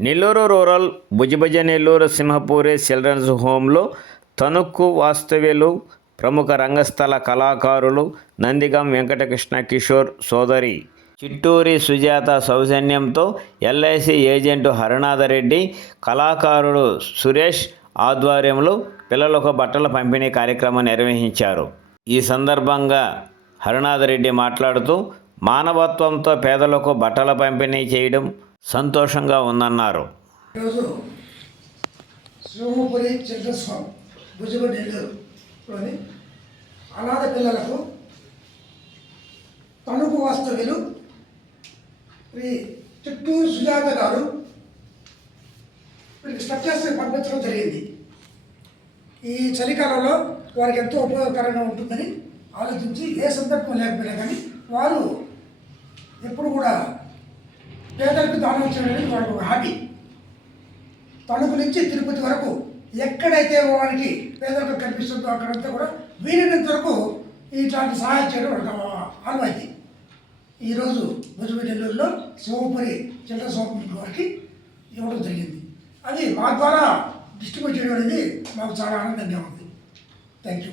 Nellore rural భుజభుజ Nellore Simhapuri children's హోమ్లో తణుక్కు వాస్తవ్యులు ప్రముఖ రంగస్థల కళాకారులు నందిగం వెంకటకృష్ణ కిషోర్ సోదరి. చిట్టూరి సుజాత సౌజన్యంతో ఎల్ఐసి ఏజెంటు హరినాథరెడ్డి కళాకారుడు సురేష్ ఆధ్వర్యంలో పిల్లలకు బట్టల పంపిణీ కార్యక్రమం నిర్వహించారు. ఈ సందర్భంగా హరినాథరెడ్డి మాట్లాడుతూ మానవత్వంతో పేదలకు బట్టల పంపిణీ చేయడం సంతోషంగా ఉందన్నారు. ఈరోజు శివపురి చిల్డ్రన్స్ హోమ్ భుజగ నెల్లూరులోని అనాథ పిల్లలకు తణుకు వాస్తవ్యులు ఈ చుట్టూ సుజాత గారు వీళ్ళకి స్ట్రక్చర్స్ పంపించడం జరిగింది. ఈ చలికాలంలో వారికి ఎంతో ఉపయోగకరంగా ఉంటుందని ఆలోచించి ఏ సందర్భం లేకపోయినా కానీ వారు ఎప్పుడు కూడా పేదలకు దానం చేయడం అనేది వాళ్ళకి ఒక హాబీ. తణుకు నుంచి తిరుపతి వరకు ఎక్కడైతే వాళ్ళకి పేదలకు కనిపిస్తుందో అక్కడంతా కూడా వీలైనంత వరకు ఇట్లాంటి సహాయం చేయడం ఒక ఆనవాయితీ ఈరోజు భుజమి నెల్లూరులో శివపురి చిల్డ్రన్స్ హోమ్ వారికి ఇవ్వడం జరిగింది. అది మా ద్వారా డిస్ట్రిబ్యూట్ చేయడం అనేది మాకు చాలా ఆనందంగా ఉంది. Thank you